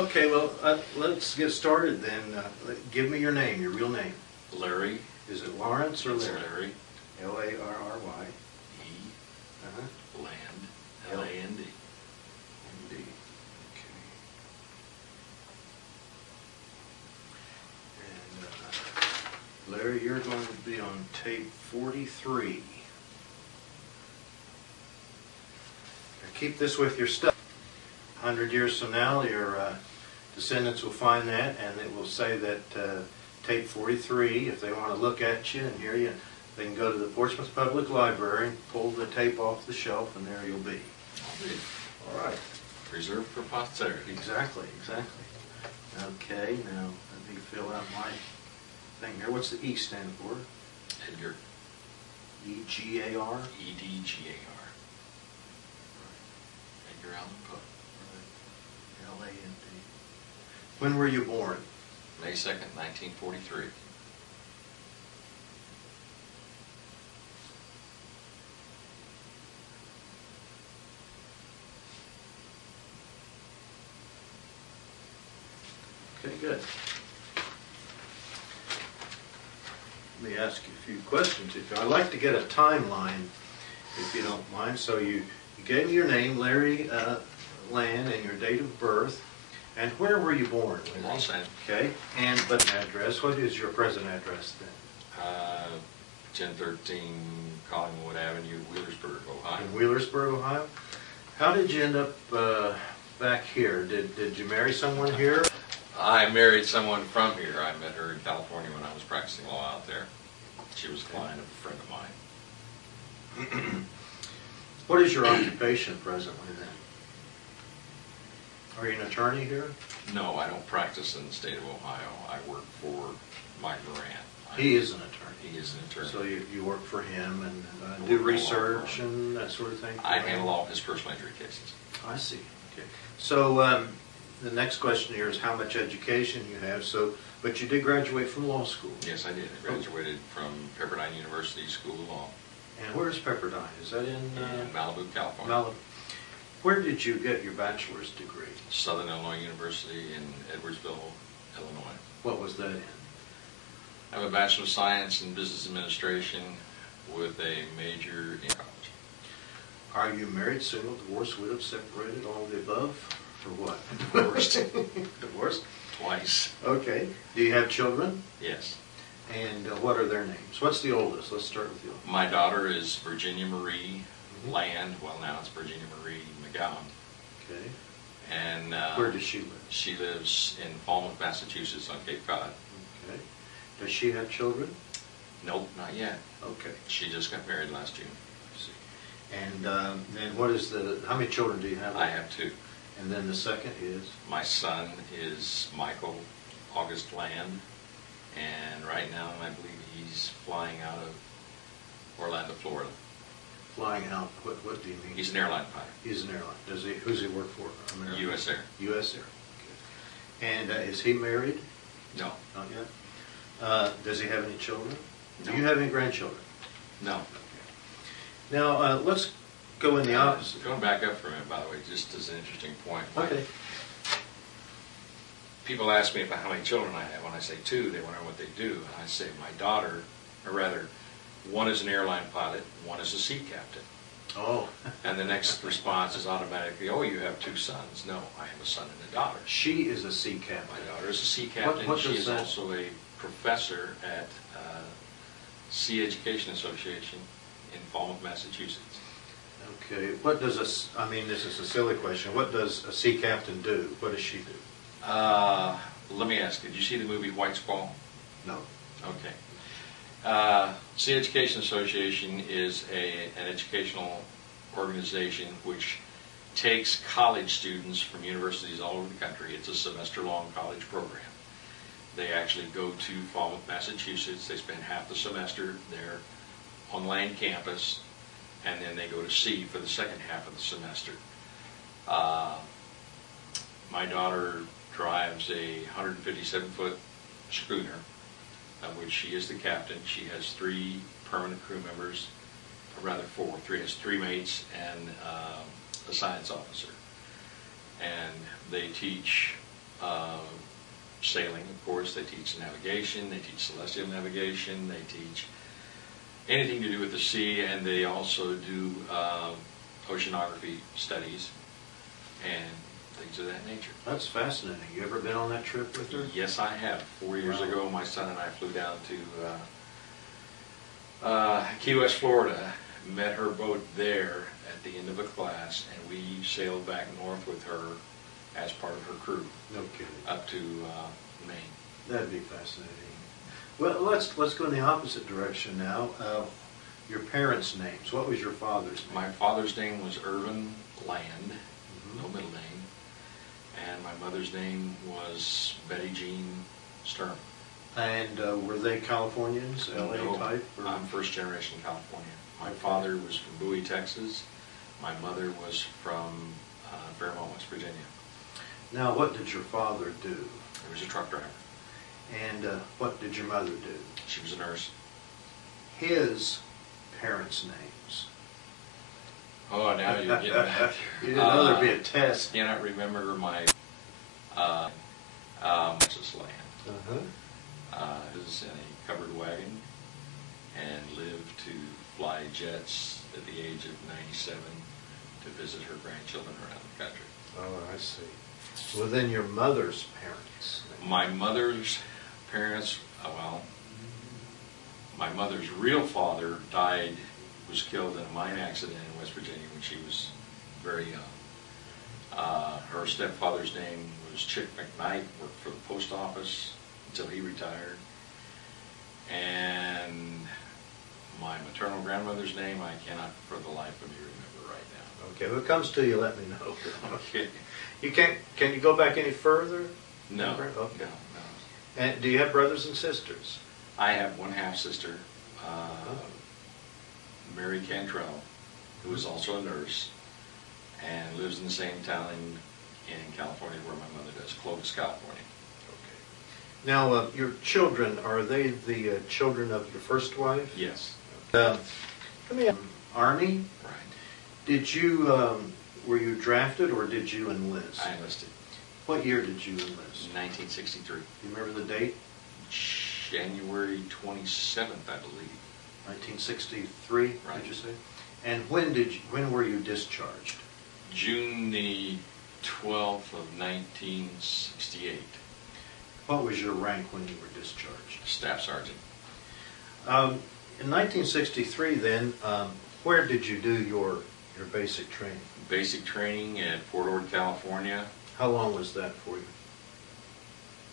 Okay, well, let's get started then. Give me your name, your real name. Larry. Is it Lawrence or It's Larry? Larry. L-A-R-R-Y. Land. L-A-N-D. N-D. Okay. And Larry, you're going to be on tape 43. Now keep this with your stuff. 100 years from now, your descendants will find that, and it will say that tape 43, if they want to look at you and hear you, they can go to the Portsmouth Public Library and pull the tape off the shelf, and there you'll be. All right. Preserved for posterity. Exactly, exactly. Okay, now let me fill out my thing here. What's the E stand for? Edgar. E-G-A-R? E-D-G-A-R. Edgar Allan Poe. L-A-N-D. When were you born? May 2nd, 1943. Okay, good. Let me ask you a few questions. I'd like to get a timeline, if you don't mind. So you gave me your name, Larry Land, and your date of birth. And where were you born? Los Angeles. Okay, but an address. What is your present address then? 1013 Collingwood Avenue, Wheelersburg, Ohio. In Wheelersburg, Ohio. How did you end up back here? Did you marry someone here? I married someone from here. I met her in California when I was practicing law out there. She was a client of a friend of mine. What is your occupation presently then? Are you an attorney here? No, I don't practice in the state of Ohio. I work for Mike Moran. He is an attorney. He is an attorney. So you work for him and do research and that sort of thing? I handle all his personal injury cases. I see. Okay. So the next question here is how much education you have. But you did graduate from law school. Yes, I did. I graduated from Pepperdine University School of Law. And where's Pepperdine? Is that in Malibu, California. Malibu. Where did you get your bachelor's degree? Southern Illinois University in Edwardsville, Illinois. What was that in? I have a Bachelor of Science in Business Administration with a major in college. Are you married, single, divorced, widowed, separated, all of the above, or what? Divorced. Divorced? Twice. Okay. Do you have children? Yes. And what are their names? What's the oldest? Let's start with the oldest. My daughter is Virginia Marie Land. Well, now it's Virginia Marie McGowan. Okay. And where does she live? She lives in Falmouth, Massachusetts on Cape Cod. Okay. Does she have children? Nope, not yet. Okay. She just got married last June. I see. And then what is how many children do you have? I have two. And then the second is? My son is Michael August Land, and right now I believe he's flying out of Orlando, Florida. Flying out? What do you mean? He's an airline pilot. He's an airline. Who's he work for? American? U.S. Air. U.S. Air. Okay. And is he married? No. Not yet. Does he have any children? No. Do you have any grandchildren? No. Okay. Now let's go in the opposite. Going back up for a minute, by the way, just as an interesting point. Okay. People ask me about how many children I have. When I say two, they wonder what they do. And I say my daughter, or rather, one is an airline pilot, one is a sea captain. Oh. And the next response is automatically, oh, you have two sons. No, I have a son and a daughter. She is a sea captain. My daughter is a sea captain. What she is that? also a professor at Sea Education Association in Falmouth, Massachusetts. Okay. What does this is a silly question. What does a sea captain do? What does she do? Let me ask you, did you see the movie White Squall? No. Okay. Sea Education Association is an educational organization which takes college students from universities all over the country. It's a semester-long college program. They actually go to Falmouth, Massachusetts. They spend half the semester there on land campus, and then they go to sea for the second half of the semester. My daughter drives a 157-foot schooner, of which she is the captain. She has 3 permanent crew members, or rather 4. Has 3 mates and a science officer. And they teach sailing, of course. They teach navigation, they teach celestial navigation, they teach anything to do with the sea, and they also do oceanography studies and things of that nature. That's fascinating. You ever been on that trip with her? Yes, I have. 4 years Wow. ago, my son and I flew down to Key West, Florida, met her boat there at the end of a class, and we sailed back north with her as part of her crew No kidding. up to Maine. That'd be fascinating. Well, let's go in the opposite direction now. Your parents' names. What was your father's name? My father's name was Irvin Land, Mhm. no middle name, and my mother's name was Betty Jean Sturm. And were they Californians, LA No, type? Or? I'm first generation California. My Okay. father was from Bowie, Texas. My mother was from Fairmont, West Virginia. Now, what did your father do? He was a truck driver. And what did your mother do? She was a nurse. His parents' names. Oh, now you're getting back there. You didn't know there'd be a test. Cannot remember my Texas land. Was in a covered wagon and lived to fly jets at the age of 97 to visit her grandchildren around the country. Oh, I see. Well, then your mother's parents. My mother's parents, well, my mother's real father died, was killed in a mine accident in West Virginia when she was very young. Her stepfather's name was Chick McKnight, worked for the post office until he retired. And my maternal grandmother's name, I cannot for the life of me remember right now. Okay, if it comes to you, let me know. Okay. You can't. Can you go back any further? No, Okay. no. And do you have brothers and sisters? I have one half-sister, Mary Cantrell, who is also a nurse and lives in the same town in California where my mother does, Clovis, California. Okay. Now, your children, are they the children of your first wife? Yes. Let me ask, Army, Right. did you, were you drafted or did you enlist? I enlisted What year did you enlist? in 1963. Do you remember the date? January 27th, I believe. 1963, Right. did you say? And when were you discharged? June the 12th of 1968. What was your rank when you were discharged? Staff sergeant. In 1963 then, where did you do your basic training? Basic training at Fort Ord, California. How long was that for you?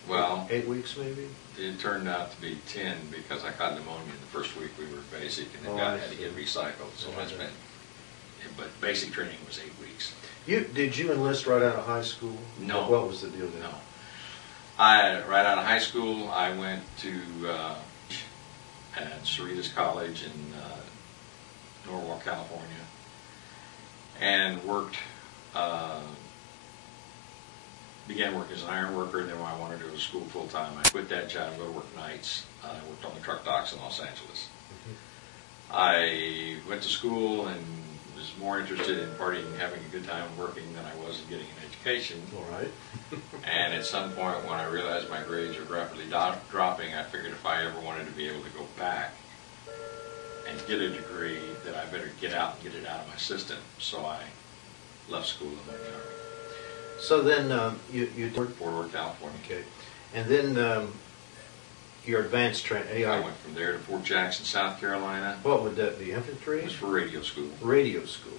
Well, 8 weeks maybe? it turned out to be 10 because I caught pneumonia the first week we were basic, and then I had to see. get recycled. So Oh, I spent, but basic training was 8 weeks. Did you enlist right out of high school? No. What was the deal then? No. Right out of high school, I went to at Cerritos College in Norwalk, California, and worked. Began working as an iron worker, and then when I wanted to go to school full time, I quit that job and go to work nights. I worked on the truck docks in Los Angeles. I went to school and was more interested in partying and having a good time working than I was in getting an education. All right. And at some point when I realized my grades were rapidly dropping, I figured if I ever wanted to be able to go back and get a degree, that I better get out and get it out of my system. So I left school and went to the Army. So then you did. Fort Ord, California. Okay. And then your advanced training. I went from there to Fort Jackson, South Carolina. What would that be? It Infantry? was for radio school. Radio school.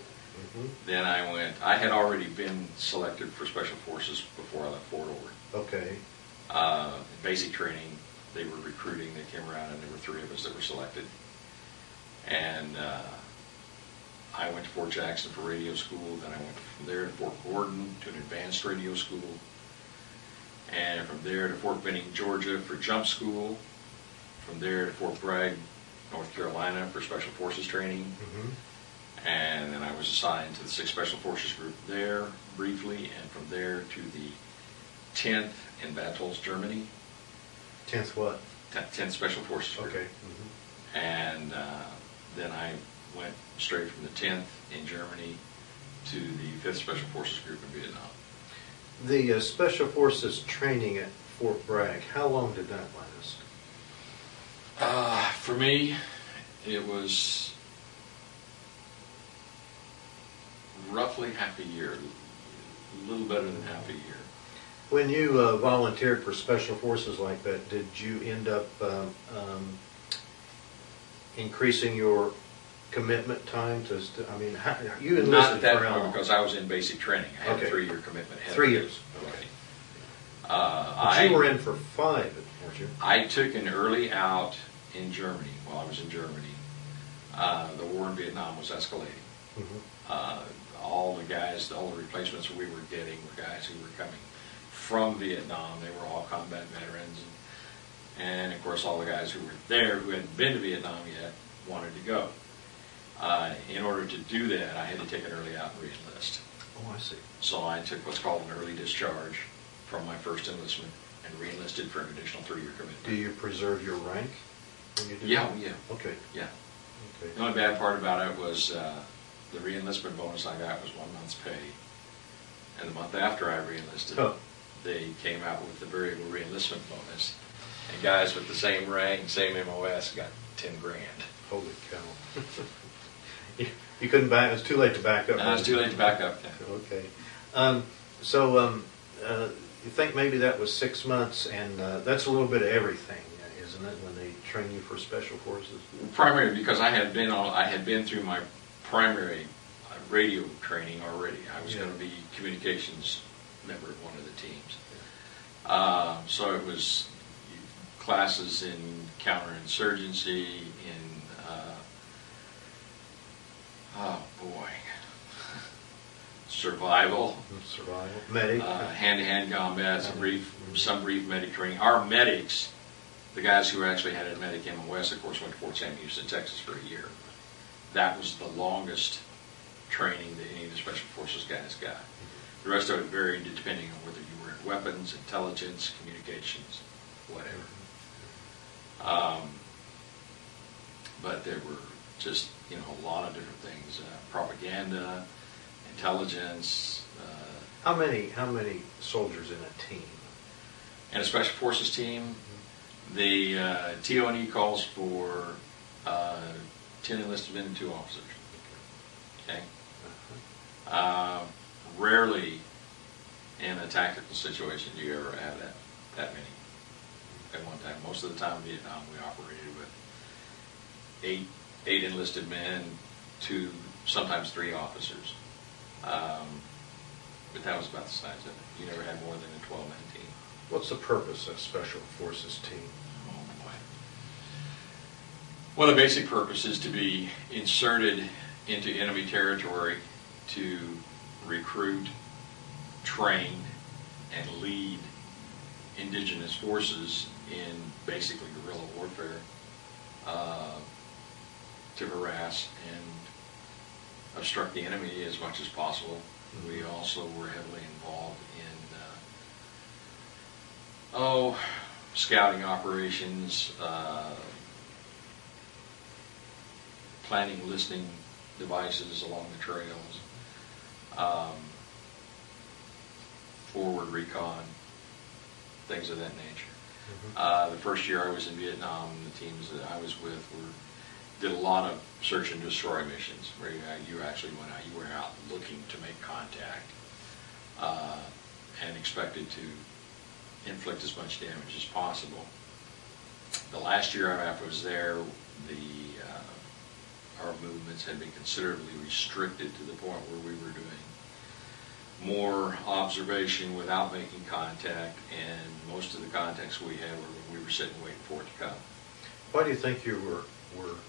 Then I had already been selected for Special Forces before I left Fort Ord. Okay. Basic training, they were recruiting, they came around and there were 3 of us that were selected. And I went to Fort Jackson for radio school, then I went from there to Fort Gordon to an advanced radio school, and from there to Fort Benning, Georgia for jump school, from there to Fort Bragg, North Carolina for Special Forces training, and then I was assigned to the 6th Special Forces Group there briefly, and from there to the 10th in Bad Tölz, Germany. 10th what? 10th Special Forces Group. Okay. And then I went straight from the 10th in Germany to the 5th Special Forces Group in Vietnam. The Special Forces training at Fort Bragg, how long did that last? For me, it was roughly half a year, a little better than half a year. When you volunteered for Special Forces like that, did you end up increasing your commitment time to, I mean, you enlisted Not at that for how point, long? because I was in basic training. I had Okay. a 3-year commitment. ahead of 3 me. years. Okay. But you were in for 5, weren't you? I took an early out in Germany while I was in Germany. The war in Vietnam was escalating. Mhm. All the replacements we were getting were guys who were coming from Vietnam. They were all combat veterans. And of course, all the guys who were there who hadn't been to Vietnam yet wanted to go. In order to do that, I had to take an early out and re-enlist. Oh, I see. So I took what's called an early discharge from my first enlistment and re-enlisted for an additional 3-year commitment. Do you preserve your rank when you do Yeah, that? yeah, Okay. yeah. Okay. The only bad part about it was the re-enlistment bonus I got was 1 month's pay. And the month after I re-enlisted, Oh. they came out with the variable re-enlistment bonus. And guys with the same rank, same MOS got 10 grand. Holy cow. You couldn't back, it was too late to back up. Now it's too late to back up. Okay. You think maybe that was 6 months, and that's a little bit of everything, isn't it, when they train you for Special Forces? Primarily because I had been through my primary radio training already. I was going to be communications member of one of the teams. So it was classes in counterinsurgency, in survival, Medic. hand-to-hand combat, some brief medic training. Our medics, the guys who actually had a medic MOS, of course, went to Fort Sam Houston, Texas for a year. That was the longest training that any of the Special Forces guys got. The rest of it varied depending on whether you were in weapons, intelligence, communications, whatever. But there were just, a lot of different things. Propaganda, intelligence. How many soldiers in a team? And a Special Forces team, the TO&E calls for 10 enlisted men and 2 officers. Okay? Rarely in a tactical situation do you ever have that many at one time. Most of the time in Vietnam we operated with 8 enlisted men, 2, sometimes 3 officers. But that was about the size of it. You never had more than a 12-man team. What's the purpose of a Special Forces team? Oh boy. Well, the basic purpose is to be inserted into enemy territory to recruit, train, and lead indigenous forces in basically guerrilla warfare to harass and obstruct the enemy as much as possible. We also were heavily involved in scouting operations, planning listening devices along the trails, forward recon, things of that nature. The first year I was in Vietnam, the teams that I was with did a lot of search and destroy missions where you actually went out, you were out looking to make contact and expected to inflict as much damage as possible. The last year I was there, our movements had been considerably restricted to the point where we were doing more observation without making contact, and most of the contacts we had were when we were sitting waiting for it to come. Why do you think you were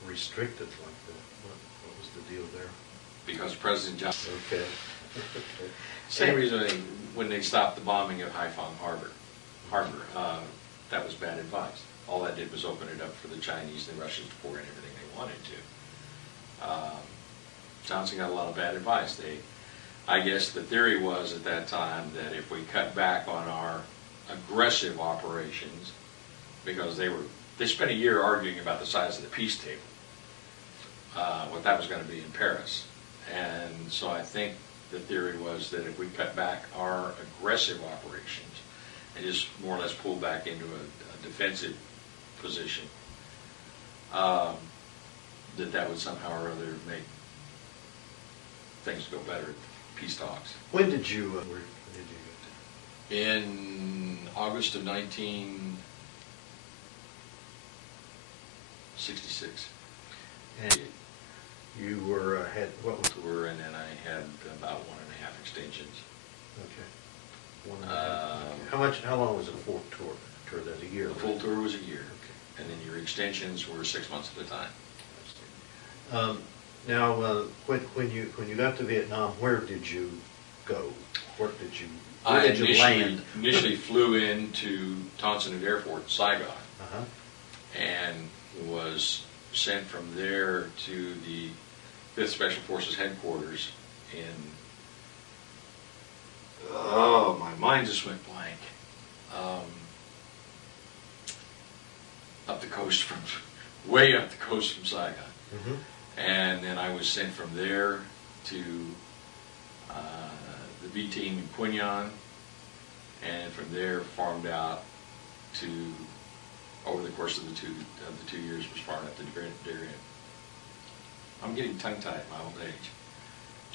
restricted like that? What was the deal there? Because President Johnson. Okay. Same reason when they stopped the bombing of Haiphong Harbor, that was bad advice. All that did was open it up for the Chinese and the Russians to pour in everything they wanted to. Johnson got a lot of bad advice. I guess the theory was at that time that if we cut back on our aggressive operations, because they spent a year arguing about the size of the peace table, what that was going to be in Paris. And so I think the theory was that if we cut back our aggressive operations and just more or less pull back into a defensive position, that would somehow or other make things go better at peace talks. When did you, where did you go? In August of 1966. And you were, had, what was Tour, and then I had about 1.5 extensions. Okay. How long was a full tour then? A year? The full tour was a year. Okay. And then your extensions were 6 months at a time. Now, when you got to Vietnam, where did you go? Where did you land? Initially flew into Ton Son Nhut Airport, Saigon, and was sent from there to the 5th Special Forces headquarters in, oh, my mind just went blank. Up the coast from, way up the coast from Saigon. Mm-hmm. And then I was sent from there to the B team in Quy Nhon, and from there farmed out to, over the course of the two years, was farmed out to Darien. I'm getting tongue-tied at my old age.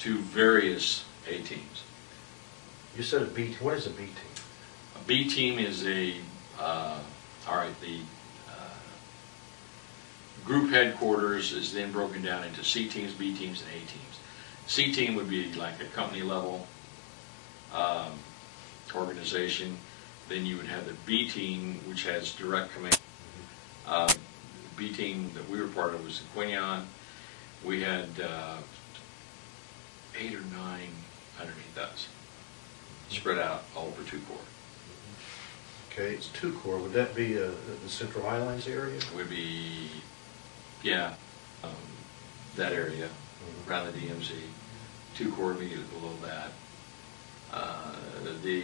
To various A teams. You said a B team. What is a B team? A B team is the group headquarters is then broken down into C teams, B teams, and A teams. C team would be like a company level organization. Then you would have the B team, which has direct command. The B team that we were part of was in Quy Nhon. We had 8 or 9 underneath us, spread out all over 2 Corps. Okay, it's 2 Corps. Would that be the Central Highlands area? It would be, yeah, that area, around the DMZ. 2 Corps immediately below that. The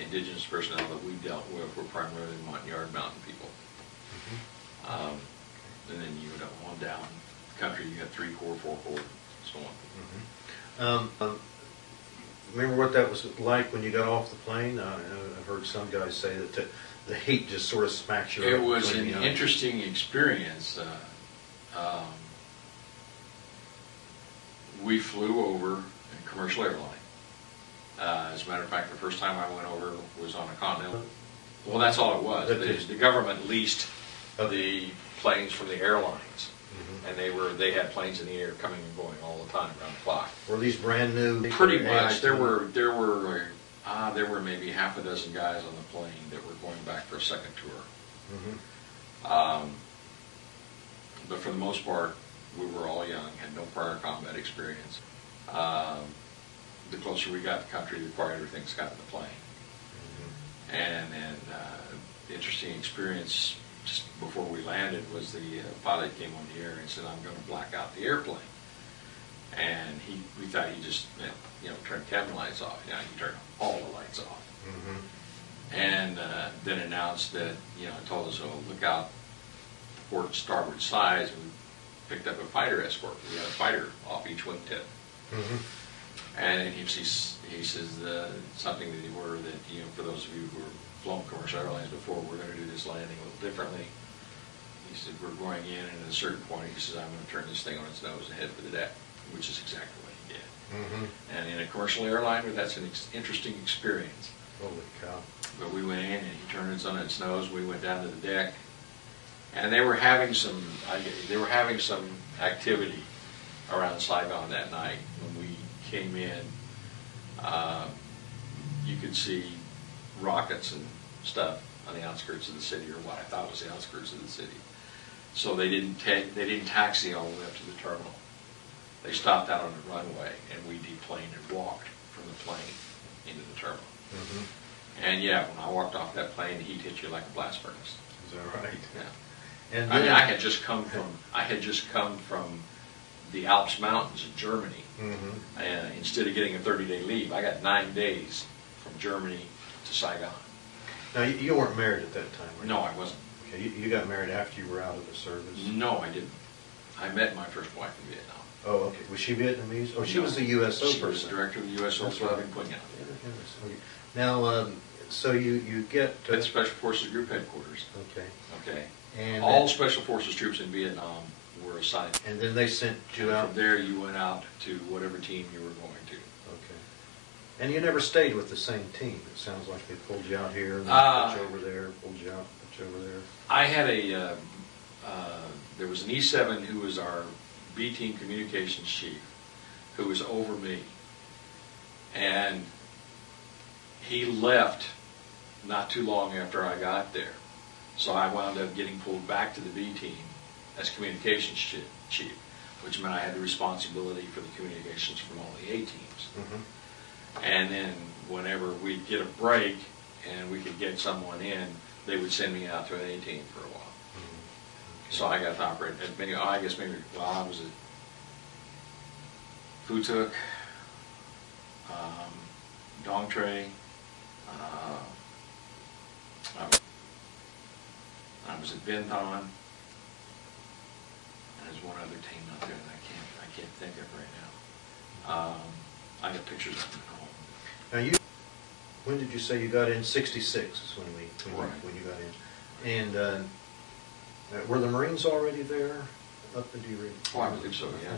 indigenous personnel that we dealt with were primarily Montagnard Mountain people. And then you would have on down the country, you had 3 Corps, 4 Corps, so on. Remember what that was like when you got off the plane? I've heard some guys say that the heat just sort of smacks you. It was an interesting experience. We flew over a commercial airline. As a matter of fact, the first time I went over was on a Continental. Well, that's all it was. The government leased the planes from the airlines, and they had planes in the air coming and going all the time around the clock. Were these brand new? Pretty much. There were maybe half a dozen guys on the plane that were going back for a second tour. But for the most part, we were all young, had no prior combat experience. The closer we got to the country, the quieter things got in the plane. And the interesting experience just before we landed was the pilot came on the air and said, "I'm going to black out the airplane." And we thought he just meant, turn cabin lights off. He turned all the lights off. And then announced that, told us, "Oh, look out port starboard sides." And we picked up a fighter escort. We had a fighter off each wingtip. And he says something that for those of you who have flown commercial airlines before, we're going to do this landing a little differently. He said, "We're going in, and at a certain point," he says, "I'm going to turn this thing on its nose and head for the deck," which is exactly what he did. And in a commercial airline, that's an interesting experience. Holy cow. But we went in, and he turned it on its nose. We went down to the deck, and they were having some activity around Saigon that night. When we came in, you could see rockets and stuff on the outskirts of the city, or what I thought was the outskirts of the city. So they didn't taxi all the way up to the terminal. They stopped out on the runway, and we deplaned and walked from the plane into the terminal. And yeah, when I walked off that plane, the heat hit you like a blast furnace. Is that right? Yeah. And I mean, I had just come from the Alps Mountains in Germany. And instead of getting a 30-day leave, I got 9 days from Germany to Saigon. Now, you weren't married at that time, right? No, I wasn't. Okay, you got married after you were out of the service? No, I didn't. I met my first wife in Vietnam. Oh, okay. Was she Vietnamese? Oh, she No. was the USO She was person. director of the USO That's Club right. in Quinlan. Okay. Now, so you get... At Special Forces Group Headquarters. Okay. Okay. And All Special Forces troops in Vietnam were assigned. and then they sent you And out... from there, you went out to whatever team you were going to. Okay. And you never stayed with the same team? It sounds like they pulled you out here, and put you over there, pulled you out, put you over there. I had there was an E7 who was our B-team communications chief, who was over me. And he left not too long after I got there. So I wound up getting pulled back to the B-team as communications chief, which meant I had the responsibility for the communications from all the A-teams. Mm-hmm. And then whenever we'd get a break and we could get someone in, they would send me out to an A-team for a while. So I got to operate at maybe, I guess maybe, well, I was at Futuk, Dong Tray, I was at Binthon, and there's one other team out there that I can't think of right now. I got pictures of them at home. Now when did you say you got in? 66 is when Right. when you got in. And were the Marines already there? Up in D. Oh, I believe so, yeah.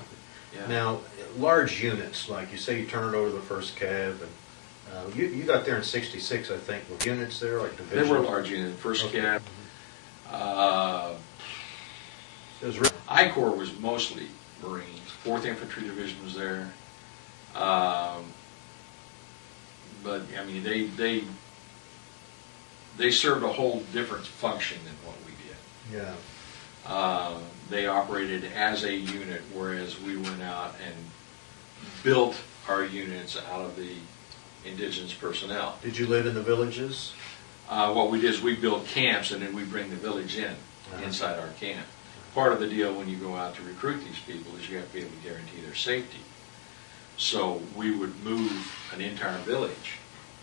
Yeah. Now, large units, like you say you turn it over to the 1st Cav, and you got there in 66, I think. Were units there, like There divisions? were large units. First Okay. Cav. It was I Corps was mostly Marines. 4th Infantry Division was there. But I mean, they served a whole different function than what we did. yeah. They operated as a unit, whereas we went out and built our units out of the indigenous personnel. Did you live in the villages? What we did is we built camps, and then we bring the village in, inside our camp. Part of the deal when you go out to recruit these people is you have to be able to guarantee their safety. So we would move an entire village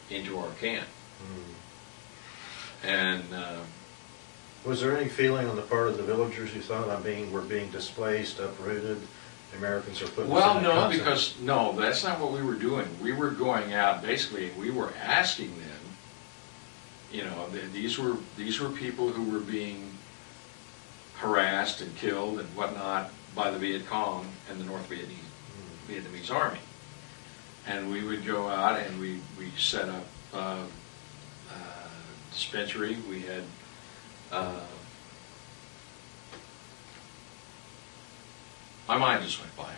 into our camp. And Was there any feeling on the part of the villagers who thought we're being displaced, uprooted, the Americans are putting us well, in a no, constant- because no, that's not what we were doing. We were going out, basically, we were asking them, you know, these were people who were being harassed and killed and whatnot by the Viet Cong and the North Vietnamese Army. And we would go out and we set up a dispensary. We had my mind just went blank.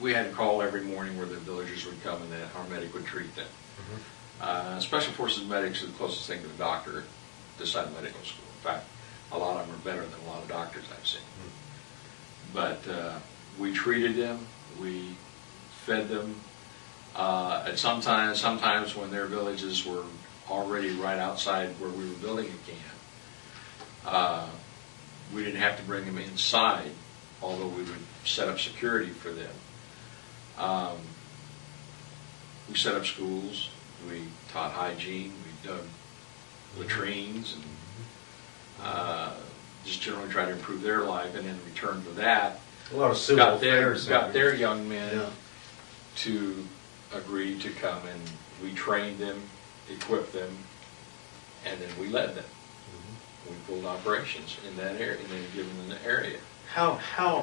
We had a call every morning where the villagers would come and then our medic would treat them. Special Forces medics are the closest thing to a doctor at this side of medical school. In fact, a lot of them are better than a lot of doctors I've seen. But we treated them, we fed them. At sometimes when their villages were already right outside where we were building a camp, we didn't have to bring them inside, although we would set up security for them. We set up schools, we taught hygiene, we dug latrines, and just generally tried to improve their life, and in return for that, A lot of civil got affairs. their young men Yeah. to agree to come, and we trained them, equipped them, and then we led them. We pulled operations in that area, in a given area. How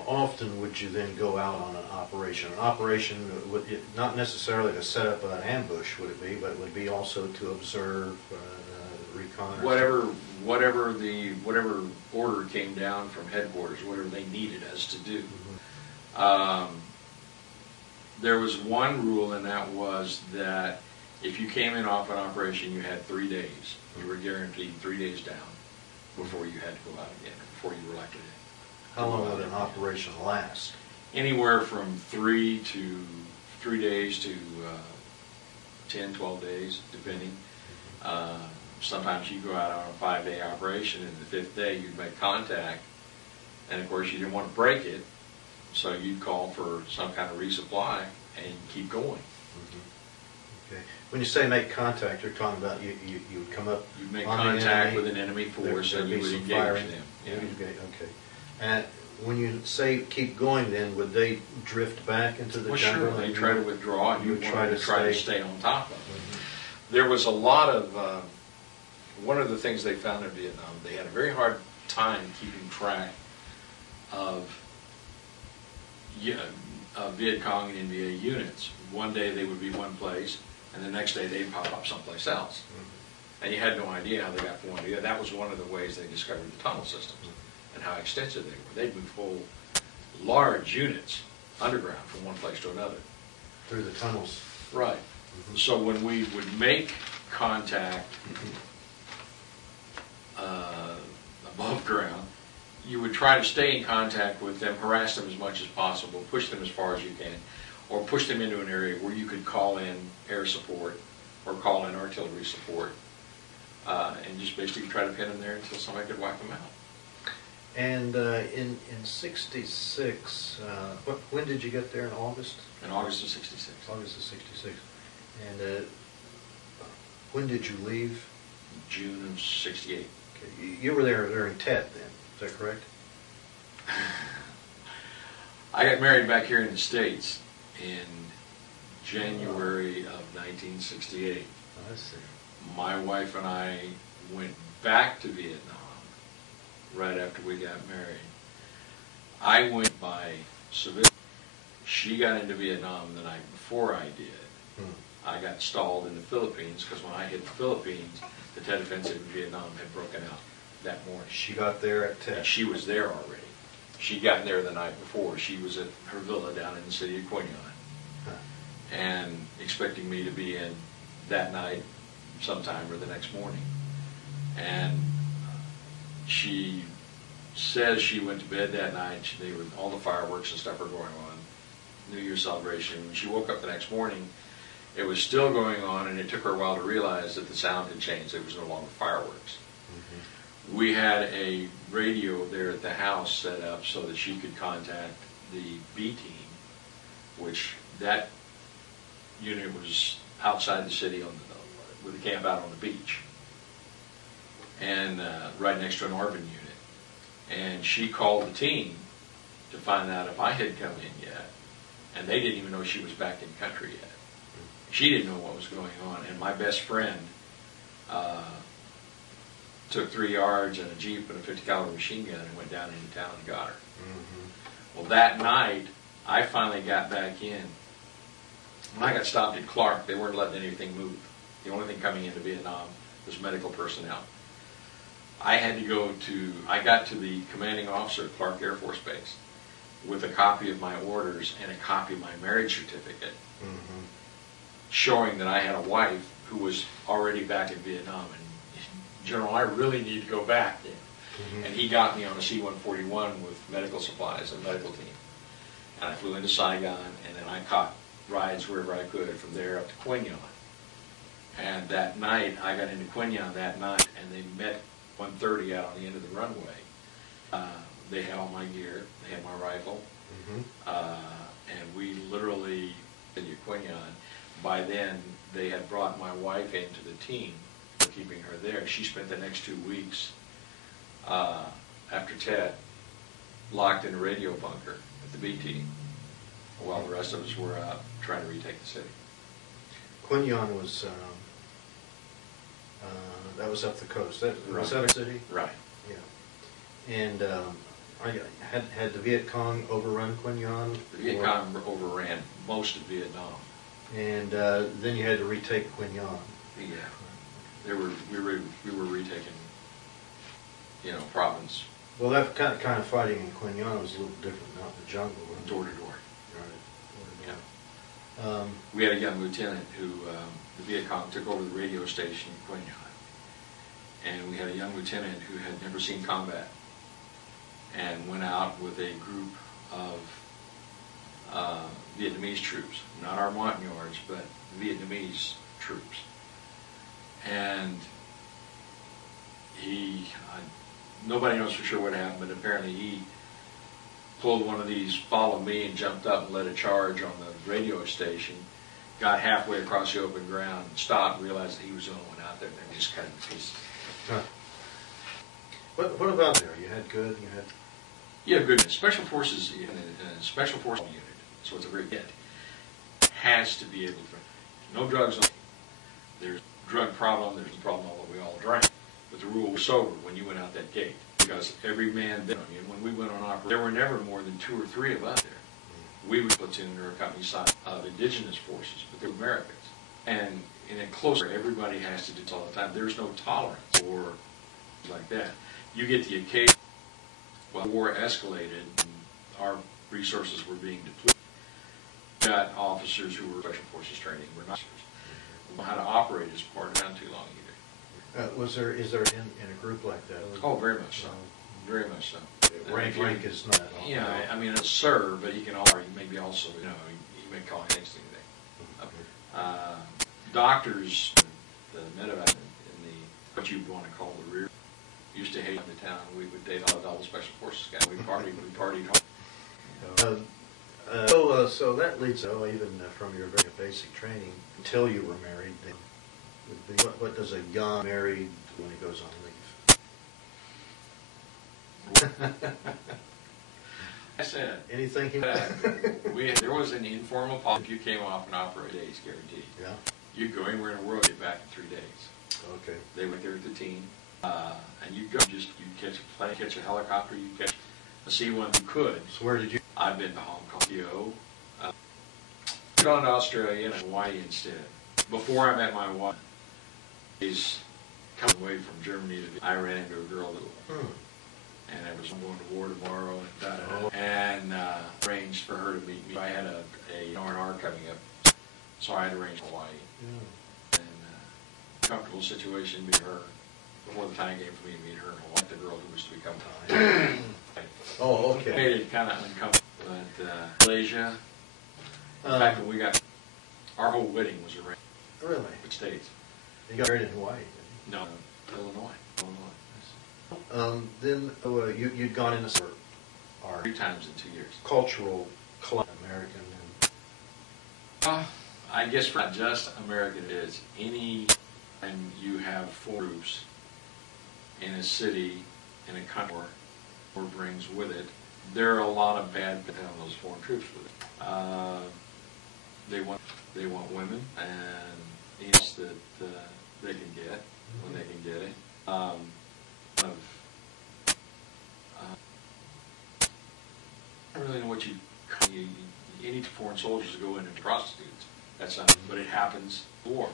often would you then go out on an operation? An operation, not necessarily to set up an ambush, would it be, but it would be also to observe, recon? Whatever order came down from headquarters, whatever they needed us to do. There was one rule, and that was that if you came in off an operation, you had 3 days. You were guaranteed 3 days down before you had to go out again, before you were elected in. How long would an operation last? Anywhere from 3 days to 10, 12 days, depending. Sometimes you go out on a 5-day operation, and the 5th day you'd make contact, and of course you didn't want to break it, so you'd call for some kind of resupply and keep going. Okay. When you say make contact, you're talking about you would come up. You'd make on the contact enemy, with an enemy force, there'd and be you would some engage firing. them. Yeah. Okay. And when you say keep going, then would they drift back into the Well, jungle? sure, they try to withdraw, and you would try to stay. stay on top of it. There was a lot of, one of the things they found in Vietnam, they had a very hard time keeping track of Viet Cong and NVA units. One day they would be one place, and the next day they'd pop up someplace else. And you had no idea how they got from one to the other. That was one of the ways they discovered the tunnel systems and how extensive they were. They'd move whole large units underground from one place to another. Through the tunnels. Right. So when we would make contact above ground, you would try to stay in contact with them, harass them as much as possible, push them as far as you can, or push them into an area where you could call in air support or call in artillery support, and just basically try to pin them there until somebody could wipe them out. And in '66, when did you get there? In August? In August of '66. August of '66. And when did you leave? June of '68. Okay. You were there during Tet then, is that correct? I got married back here in the States in January of 1968. I see. My wife and I went back to Vietnam right after we got married. I went by civilian. She got into Vietnam the night before I did. I got stalled in the Philippines because when I hit the Philippines, the Tet Offensive in Vietnam had broken out that morning. She got there at Tet. And she was there already. She'd gotten there the night before. She was at her villa down in the city of Quinyon, and expecting me to be in that night sometime or the next morning. And she says she went to bed that night. All the fireworks and stuff were going on, New Year's celebration. When she woke up the next morning, it was still going on, and it took her a while to realize that the sound had changed. It was no longer fireworks. We had a radio there at the house set up so that she could contact the B team, which that unit was outside the city with a camp out on the beach, and right next to an ARVN unit. And she called the team to find out if I had come in yet, and they didn't even know she was back in country yet. She didn't know what was going on, and my best friend took 3 yards and a Jeep and a 50 caliber machine gun and went down into town and got her. Well, that night, I finally got back in. When I got stopped at Clark, they weren't letting anything move. The only thing coming into Vietnam was medical personnel. I got to the commanding officer at Clark Air Force Base with a copy of my orders and a copy of my marriage certificate, showing that I had a wife who was already back in Vietnam. And, General, I really need to go back. And he got me on a C-141 with medical supplies and medical team. And I flew into Saigon, and then I caught rides wherever I could from there up to Quinyon. And that night, I got into Quinyon that night, and they met 1:30 out on the end of the runway. They had all my gear. They had my rifle. And we literally, in Quinyon, by then, they had brought my wife into the team, keeping her there. She spent the next 2 weeks after Tet locked in a radio bunker at the B team, while the rest of us were out trying to retake the city. Quinyon was, that was up the coast. Was that a city? Right. Yeah. And had the Viet Cong overrun Quinyon? The Viet Cong overran most of Vietnam. And then you had to retake Quinyon. Yeah. We were retaking, province. Well, that kind of fighting in Quinyon was a little different, not the jungle. Door to door. Right. Yeah. We had a young lieutenant who, the Viet Cong took over the radio station in Quinyon. And we had a young lieutenant who had never seen combat and went out with a group of Vietnamese troops, not our Montagnards, but Vietnamese troops. And nobody knows for sure what happened, but apparently he pulled one of these, followed me, and jumped up and led a charge on the radio station, got halfway across the open ground, stopped, and realized that he was the only one out there, and they just cut him to pieces. What about there? You had good, you had... You have good special forces in a special forces unit, so it's a very good. Has to be able to. No drugs. There's a drug problem. There's a problem although we all drank, but the rule was sober when you went out that gate because every man bit on you. And when we went on operation, there were never more than 2 or 3 of us there. We would platoon under a company side of indigenous forces, but they're Americans. And in a close, everybody has to do it all the time. There's no tolerance for like that. You get the occasion. Well, the war escalated, and our resources were being depleted. We got officers who were special forces training, were not officers. Know how to operate as part of not too long either. Is there in a group like that? Oh, very much so. Very much so. Rank is not at all. Yeah, I mean, it's sir, but he can also, maybe also, you know, he may call it next thing. Doctors, the medevac in the, what you want to call the rear, used to hate the town. We would date all the double special forces guys. We partied hard. So that leads, even from your very basic training until you were married, then would be, what does a young married when he goes on leave? I said anything he there was an informal policy. If you came off an operating days guaranteed, yeah, you'd go anywhere in the world, get back in 3 days. Okay. They went there with the team, and you'd go. You'd catch a plane, catch a helicopter, you catch a C-1 you could. So where did you? I've been to Hong Kong, gone to Australia and Hawaii instead. Before I met my wife, he's coming away from Germany to. I ran into a girl that. And I was going to war tomorrow, and arranged for her to meet me. I had a R&R coming up, so I had arranged Hawaii. Yeah. And comfortable situation meet her before the time came for me to meet her in Hawaii, the girl who was to become Thai. Oh, okay. Made it kind of uncomfortable, but Malaysia. In fact, when we got our whole wedding was arranged. Really? Which states? You got married in Hawaii? No, Illinois. Then you'd gone into our 3 times in 2 years. Cultural club, American. I guess not just American. It is any time you have 4 groups in a city, in a country, or brings with it, there are a lot of bad things on those foreign troops with it. They want women and else that they can get when they can get it. I don't really know what you need foreign soldiers to go in and prostitutes. That's not, but it happens. War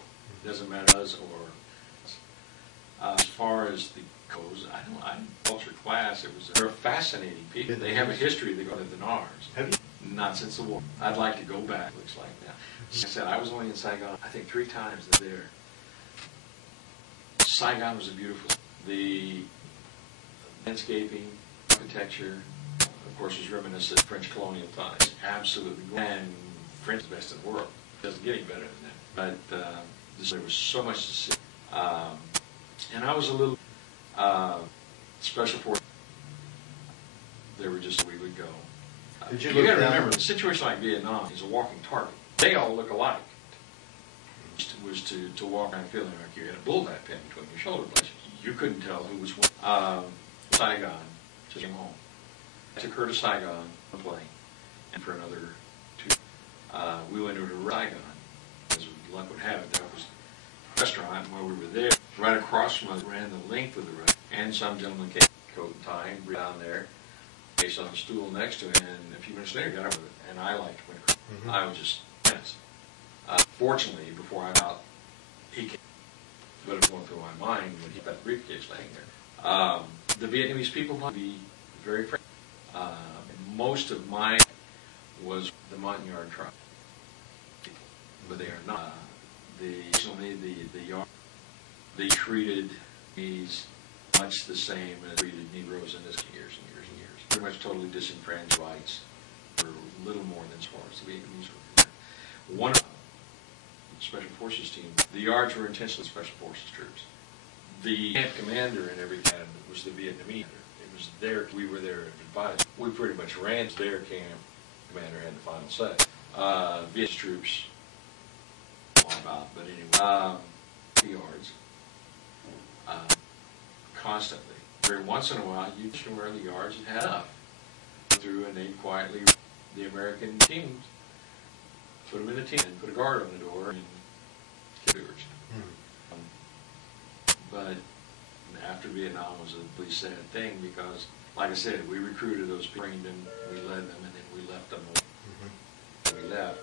doesn't matter us or as far as the goes. Culture class. They're fascinating people. They have a history that goes than ours. Have you? Not since the war. I'd like to go back. Looks like now. Like I said, I was only in Saigon. I think 3 times there. Saigon was a beautiful. The landscaping, architecture, of course, was reminiscent of French colonial times. Absolutely. And French is the best in the world. It doesn't get any better than that. But there was so much to see. And I was a little special force. They were just, we would go. You got to remember, the situation like Vietnam is a walking target. They all look alike. Was to walk around feeling like you had a bullseye pin between your shoulder blades. You couldn't tell who was what. Saigon, just came home. I took her to Saigon on a plane, and for another 2. We went over to Saigon. As luck would have it, that was a restaurant while we were there. Right across from us, ran the length of the restaurant, and some gentleman came, coat and tie, and down there, based on a stool next to him, and a few minutes later got up with it, and I liked when I was just tense. Fortunately, before I got out, he came. But it was going through my mind when he got the briefcase laying there. The Vietnamese people might be very friendly. Most of mine was the Montagnard tribe, but they are not. They treated these much the same as treated Negroes in this years and years and years. Pretty much totally disenfranchised rights for little more than as far as the Vietnamese were concerned. One of the Special Forces team, the yards were intentionally Special Forces troops. The camp commander in every camp was the Vietnamese. It was there. We were there to advise. We pretty much ran to their camp. Commander had the final say. Vietnamese troops, all about, but anyway, the yards, constantly. Every once in a while, you just wear the yards and head up. through and they'd quietly, the American team, put them in a team and put a guard on the door and kill yours. But after Vietnam was a pretty sad thing because, like I said, we recruited those people, trained them, we led them, and then we left them. We left,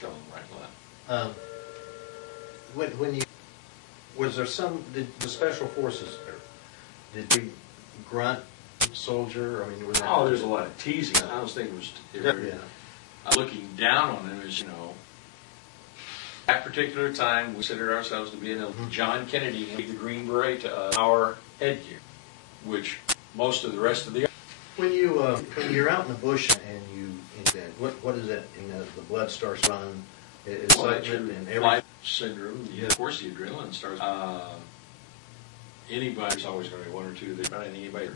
kill them right and left. When you, was there some, did the special forces, did you grunt soldier? I mean, was that? Oh, there's a lot of teasing. I was thinking it was, looking down on them as, that particular time, we considered ourselves to be in a John Kennedy gave the Green Beret to us, our headgear, which most of the rest of the. When you're out in the bush and what is that? The blood starts running, excitement and everything. Flight syndrome. Yeah. Of course, the adrenaline starts. Anybody's always going to be one or two. There's not anybody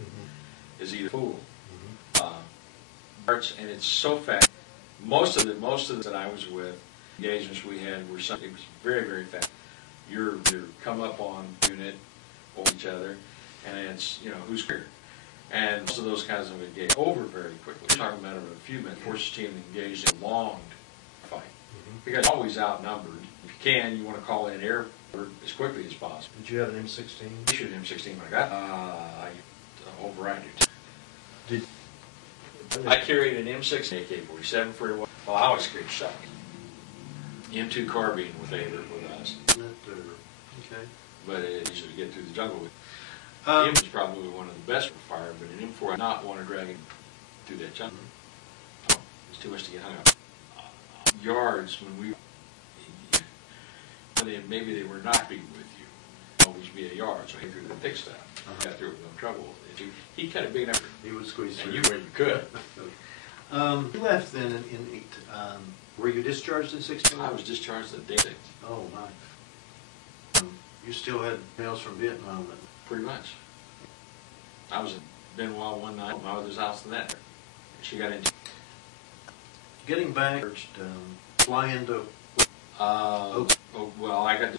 is either fool. And it's so fast. Most of the that I was with. Engagements we had were something. It was very, very fast. You're come up on unit or each other, and it's who's here, and most of those kinds of engage over very quickly. We're talking about a few minutes. Forces team engaged in a long fight because you're always outnumbered. If you can, you want to call in air as quickly as possible. Did you have an M16? I issued an M16 when I got. I overrided it. I carried an M16 AK-47 for well, I always carried shotgun. M2 carbine with us. Okay. But it's easier to get through the jungle with. M is probably one of the best for fire, but an M4 I not want to drag it through that jungle. Oh, it's too much to get hung up. Yards when maybe they were not big with you. Always be a yard, so he threw the thick stuff. Got through it with no trouble. He cut a big enough. He would squeeze through. And you could. You left then were you discharged in 16? I was discharged at day 6. Oh my. You still had mails from Vietnam then? Pretty much. I was in Benoit one night at my mother's house and that. She got into. Getting back, fly into. Well, I got.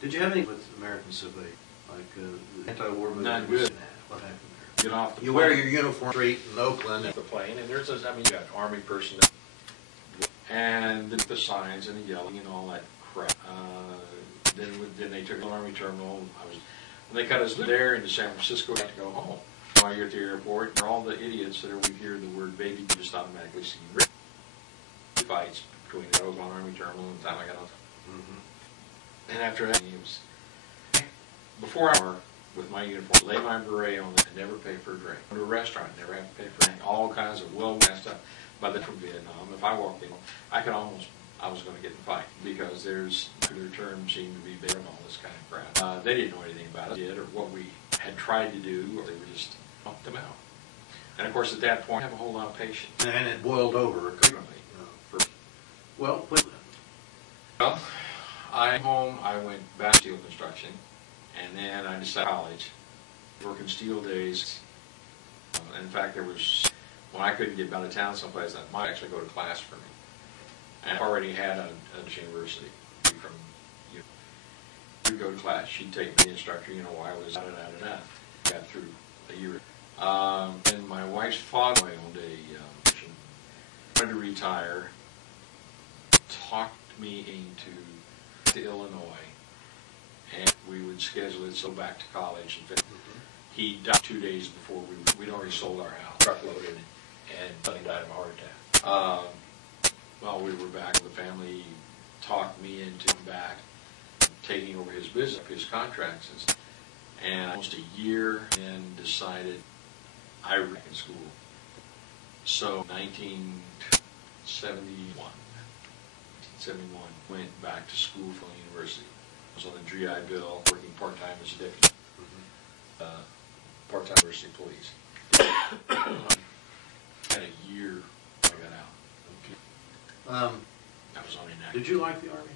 Did you have any with American civilian, like the anti-war movement? Not good. What happened there? Get off the you plane. wear your uniform straight in Oakland. The plane, and there's you got an army person, and the signs and the yelling and all that crap. Then they took the army terminal. When they cut us there into San Francisco, I had to go home. While you're at the airport, and all the idiots that we hear the word baby, you just automatically see fights between the Oakland Army Terminal and the time I got off. And after that, it was before I with my uniform, lay my beret on it, and never pay for a drink. Go to a restaurant, never have to pay for a drink. All kinds of well-messed stuff. By the from Vietnam, if I walked in, I was going to get in a fight because their terms seemed to be big and all this kind of crap. They didn't know anything about it, or what we had tried to do, or they were just knocked them out. And of course, at that point, I have a whole lot of patience. And it boiled over. Well, I'm home. I went back to steel construction, and then I decided college, working steel days. In fact, there was when I couldn't get out of town someplace that might actually go to class for me. And I already had a university from to go to class. She'd take me, the instructor, why I was got through a year. And my wife's father owned wanted to retire, talked me into Illinois, and we would schedule it so back to college. And he died 2 days before we'd already sold our house, truckloaded, and suddenly died of a heart attack. While we were back, the family talked me into back, taking over his business, his contracts, and almost a year, and decided I was in school. So 1971, went back to school from the university. I was on the GI Bill, working part-time as a deputy, part-time university police. Had a year I got out. I was on inactive. Did you like the Army?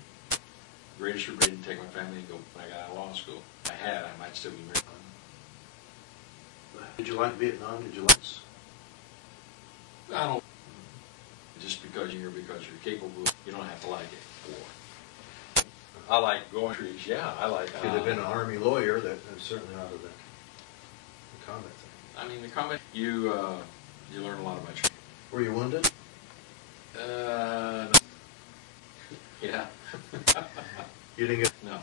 Greatest regret, didn't take my family and go when I got out of law school. If I had, I might still be married. Did you like Vietnam? Did you like it? I don't. Just because you're capable, you don't have to like it. I like going trees. Yeah, I like. If you'd have been an Army lawyer, that's certainly out of the combat thing. I mean, the combat. You learn a lot about you. Were you wounded? No. Yeah. You didn't get. No.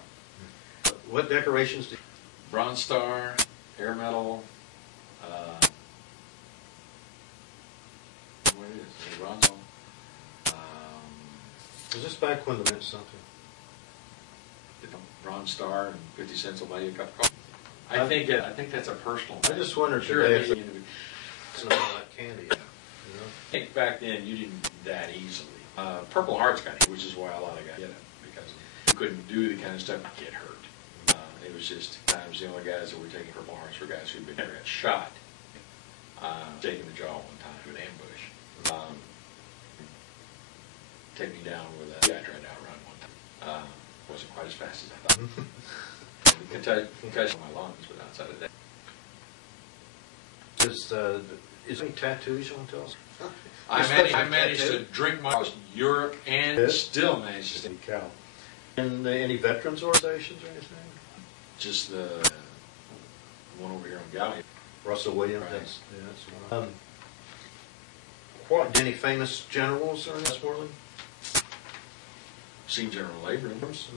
What decorations did? Bronze Star, Air Medal, what is it? Bronze Medal. Was this back when the meant something? Bronze Star and 50 cents will buy you a cup of coffee. I think that's a personal I thing. just wondered Sure, today if maybe it's not like candy. You know? I think back then you didn't do that easily. Purple Hearts got it, which is why a lot of guys get it, because you couldn't do the kind of stuff and get hurt. It was just times the only guys that were taking Purple Hearts were guys who'd been never got shot, taking the jaw one time to an ambush. Take me down with a guy tried to outrun one time. Wasn't quite as fast as I thought. Concussion on my lungs, but outside of that. Is there any tattoos you want to tell us? I managed to drink my Europe and still managed to stay cow. And any veterans organizations or anything? Just the one over here on Galley. Russell Williams. Right. That's one. Any famous generals or anything? Morley? Seen General Abrams.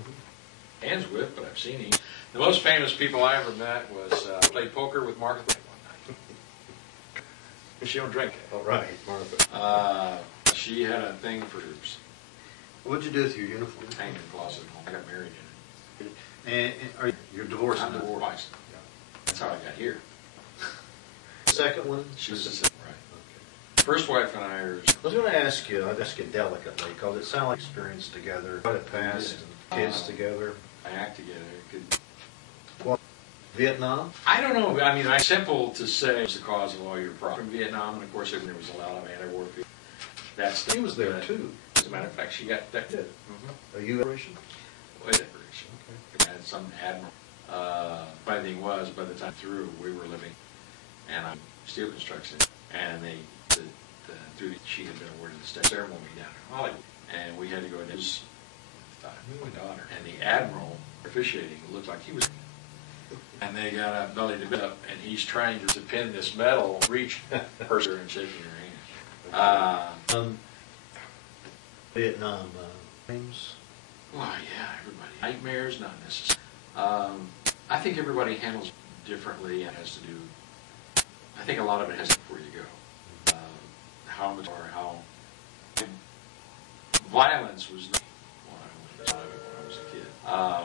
Hands with, but I've seen him. The most famous people I ever met was played poker with Martha one night. She don't drink. Oh, right, Martha. She had a thing for troops. What'd you do with your uniform? Hanging in the closet at home. I got married in it. And you're divorced? I'm divorced twice. Yeah. That's how I got here. The second one? She was the second, right. Okay. First wife and I are... I was going to ask you, I'd ask you delicately, because it sounded like experience together, quite a past, and kids together. I act together. Well, Vietnam? I don't know. I mean, it's simple to say it's the cause of all your problems. From Vietnam, and of course, there was a lot of anti-war people. She was there, too. As a matter of fact, she got that. Did. A U operation? Well, decoration. Okay. Had some admiral. Funny thing was, by the time through, we were living, and I'm steel construction, and she had been awarded the state ceremony down in Hollywood, and we had to go in. It was my daughter, and the admiral officiating looked like he was. And they got up belly to belly, and he's trying to pin this medal, reach her and shaking her hand. Vietnam names? Well, yeah, everybody. Nightmares, not necessarily. I think everybody handles differently and has to do. I think a lot of it has to do before you go. How much or how violence was not when I was a kid. I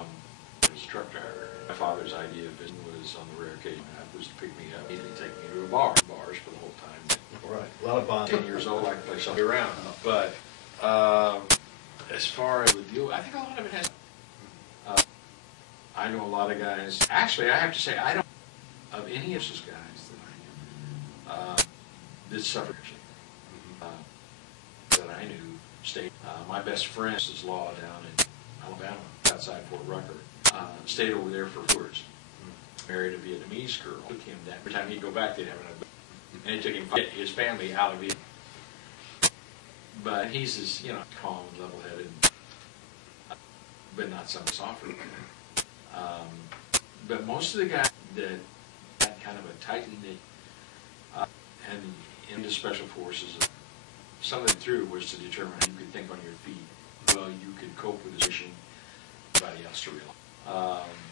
was a truck driver. My father's idea of business was on the rare occasion was to pick me up, immediately take me to a bar. Bars for the whole time. Right, a lot of bonding. 10 years old, I can play something around. But as far as the deal, I think a lot of it has. I know a lot of guys. Actually, I have to say, I don't of any of those guys that I knew that suffered. That I knew stayed. My best friend is law down in Alabama, outside Fort Rucker. Stayed over there for 4 years. Married a Vietnamese girl. Took him down. Every time he'd go back, they'd have another. And it took him to get his family out of Vietnam. But he's as, calm and level-headed, but not some softer. But most of the guys that had kind of a tightly knit, and into special forces, something through was to determine you could think on your feet. Well, you could cope with the situation. Nobody else to realize.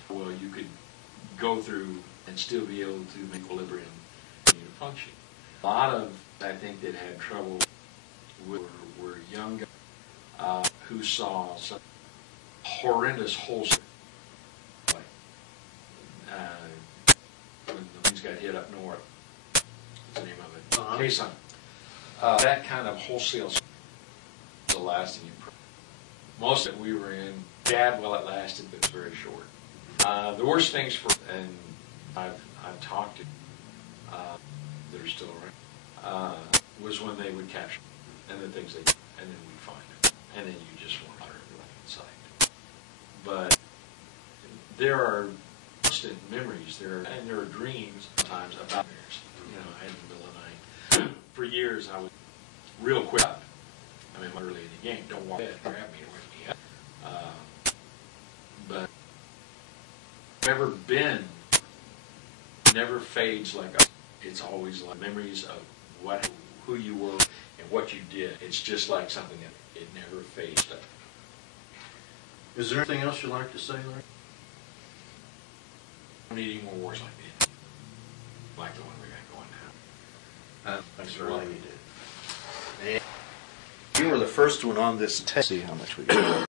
Well, you could go through and still be able to make equilibrium and function. A lot of, I think, that had trouble were young guys who saw some horrendous wholesale. Like, when the wings got hit up north, what's the name of it? Quezon. That kind of wholesale was a lasting impression. Most of it we were in, bad while it lasted, but it's very short. The worst things and I've talked to that are still around, was when they would capture and the things and then we'd find them, and then you just want to inside. But there are constant memories, there are dreams sometimes about bears. In the middle of the night. For years I was real quick. I mean, literally in the game, don't walk in, grab me or wake me up. But never been, never fades like us. It's always like memories of who you were and what you did. It's just like something that it never phased up. Is there anything else you'd like to say, Larry? We don't need any more wars like this, like the one we got going now. Thanks for all you did. And you were the first one on this test. See how much we got.